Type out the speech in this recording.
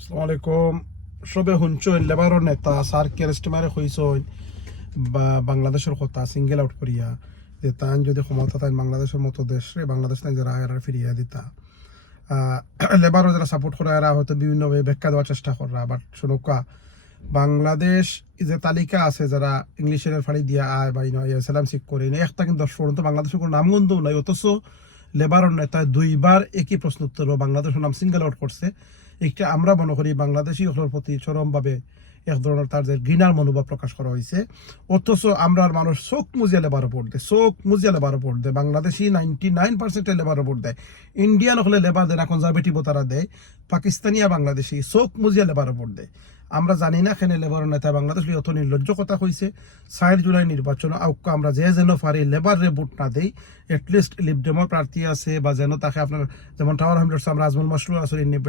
আসসালামু আলাইকুম। সবে শুনছইন লেবারর নেতা স্যার কেরেস্টিমারে কইছইন বা বাংলাদেশের কথা সিঙ্গেল আউট করিয়া যে তান যদি ক্ষমতা তাই বাংলাদেশের মতো দেশে বাংলাদেশ তাই যারা আয়ার ফিরিয়া দিতা লেবারও যারা সাপোর্ট করা এরা হয়তো বিভিন্নভাবে ব্যাখ্যা দেওয়ার চেষ্টা করা। বাট শোনকা বাংলাদেশ যে তালিকা আছে যারা ইংলিশের ফাড়ি দিয়া আয় বা সালাম শিখ করে একটা কিন্তু তো বাংলাদেশের কোনো নামগন্ধও নাই, অথচ লেবারর নেতা দুইবার একই প্রশ্ন উত্তর বাংলাদেশের নাম সিঙ্গেল আউট করছে। একটা আমরা মনে করি বাংলাদেশি হলের প্রতি চরমভাবে এক ধরনের তার যে ঘৃণার মনোভাব প্রকাশ করা হয়েছে, অথচ আমরা মানুষ চোখ মুজিয়া লেবার ভোট দেয়, চোখ মুজিয়া লেবার ভোট দেয়। বাংলাদেশি 99% লেবার ভোট দেয়, ইন্ডিয়ান হলে লেবার দেয় না, কনজারভেটিভ তারা দেয়, পাকিস্তানি আর বাংলাদেশি চোখ মুজিয়া লেবার ভোট দেয়। আমরা জানি না কেন লেবার নেতা বাংলাদেশ অত নির্লজ্জ কথা হয়েছে। 4 জুলাই নির্বাচন আউক আমরা যে যেন পারি লেবার রে ভোট না দেই, এটলিস্ট লিবডেমর প্রার্থী আছে বা যেন তাকে আপনার যেমন টাওয়ার হামলার আমরা আজমল মাসরুর আসলে